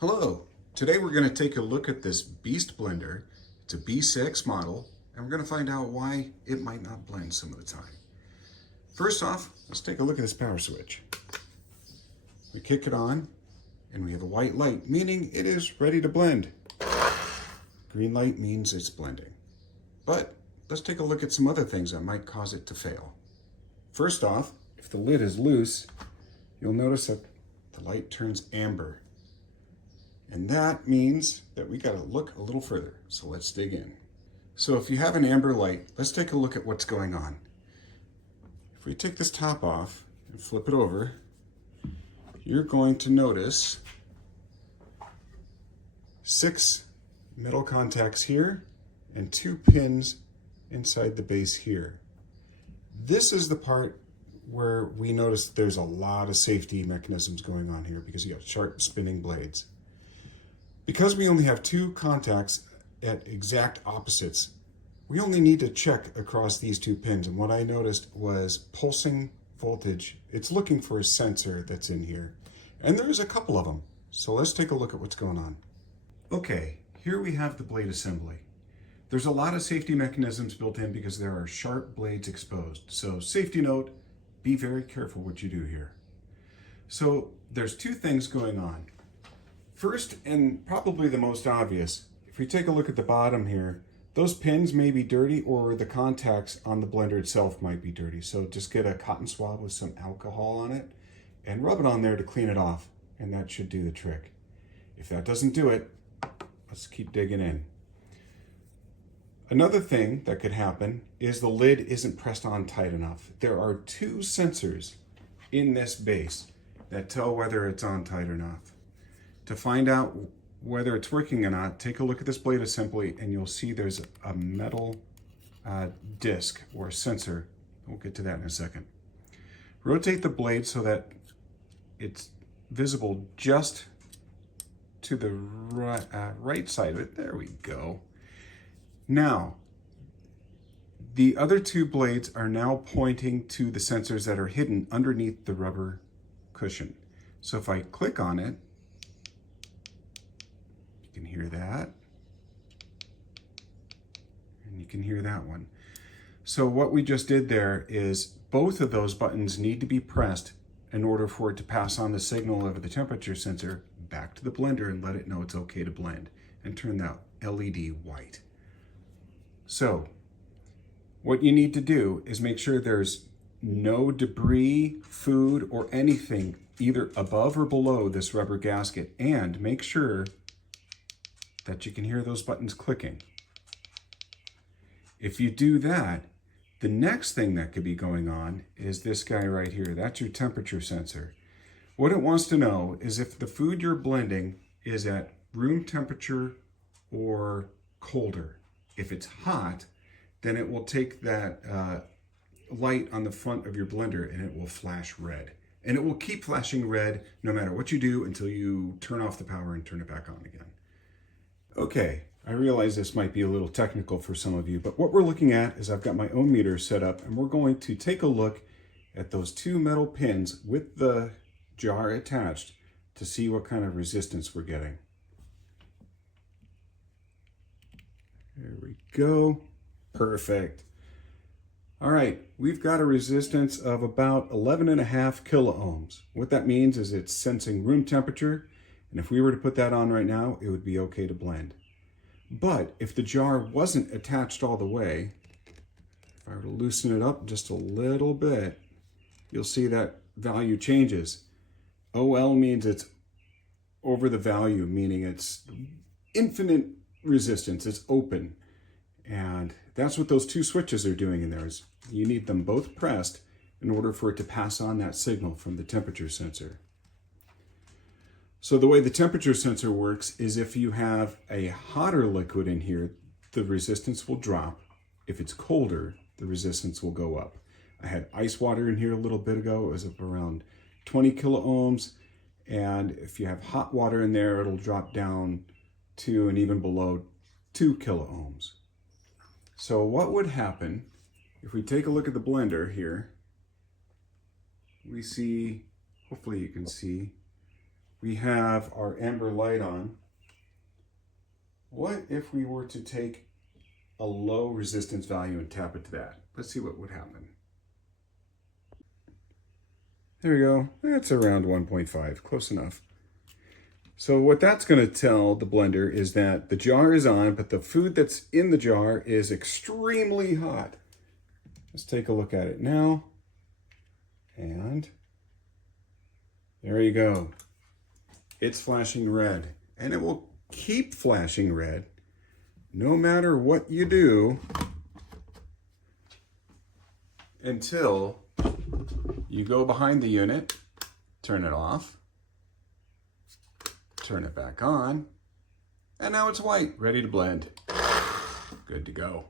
Hello, today we're going to take a look at this Beast blender. It's a B6 model, and we're going to find out why it might not blend some of the time. First off, let's take a look at this power switch. We kick it on, and we have a white light, meaning it is ready to blend. Green light means it's blending. But let's take a look at some other things that might cause it to fail. First off, if the lid is loose, you'll notice that the light turns amber. And that means that we got to look a little further. So let's dig in. So if you have an amber light, let's take a look at what's going on. If we take this top off and flip it over, you're going to notice 6 metal contacts here and 2 pins inside the base here. This is the part where we notice there's a lot of safety mechanisms going on here because you got sharp spinning blades. Because we only have 2 contacts at exact opposites, we only need to check across these 2 pins. And what I noticed was pulsing voltage. It's looking for a sensor that's in here. And there's a couple of them. So let's take a look at what's going on. Okay, here we have the blade assembly. There's a lot of safety mechanisms built in because there are sharp blades exposed. So safety note, be very careful what you do here. So there's 2 things going on. First, and probably the most obvious, if we take a look at the bottom here, those pins may be dirty or the contacts on the blender itself might be dirty. So just get a cotton swab with some alcohol on it and rub it on there to clean it off, and that should do the trick. If that doesn't do it, let's keep digging in. Another thing that could happen is the lid isn't pressed on tight enough. There are 2 sensors in this base that tell whether it's on tight or not. To find out whether it's working or not, take a look at this blade assembly and you'll see there's a metal disc or sensor. We'll get to that in a second. Rotate the blade so that it's visible just to the right side of it. There we go. Now, the other 2 blades are now pointing to the sensors that are hidden underneath the rubber cushion. So if I click on it, you can hear that, and you can hear that one. So what we just did there is both of those buttons need to be pressed in order for it to pass on the signal over the temperature sensor back to the blender and let it know it's okay to blend and turn that LED white. So what you need to do is make sure there's no debris, food, or anything either above or below this rubber gasket, and make sure that you can hear those buttons clicking. If you do that, the next thing that could be going on is this guy right here. That's your temperature sensor. What it wants to know is if the food you're blending is at room temperature or colder. If it's hot, then it will take that light on the front of your blender and it will flash red. And it will keep flashing red no matter what you do until you turn off the power and turn it back on again. Okay, I realize this might be a little technical for some of you, but what we're looking at is I've got my ohm meter set up and we're going to take a look at those 2 metal pins with the jar attached to see what kind of resistance we're getting. There we go. Perfect. All right, we've got a resistance of about 11.5 kiloohms. What that means is it's sensing room temperature, and if we were to put that on right now, it would be okay to blend. But if the jar wasn't attached all the way, if I were to loosen it up just a little bit, you'll see that value changes. OL means it's over the value, meaning it's infinite resistance, it's open. And that's what those 2 switches are doing in there. Is you need them both pressed in order for it to pass on that signal from the temperature sensor. So the way the temperature sensor works is if you have a hotter liquid in here, the resistance will drop. If it's colder, the resistance will go up. I had ice water in here a little bit ago. It was up around 20 kiloohms. And if you have hot water in there, it'll drop down to and even below 2 kiloohms. So what would happen if we take a look at the blender here? We see, hopefully you can see, we have our amber light on. What if we were to take a low resistance value and tap it to that? Let's see what would happen. There we go. That's around 1.5, close enough. So what that's going to tell the blender is that the jar is on, but the food that's in the jar is extremely hot. Let's take a look at it now. And there you go. It's flashing red, and it will keep flashing red no matter what you do until you go behind the unit, turn it off, turn it back on, and now it's white, ready to blend. Good to go.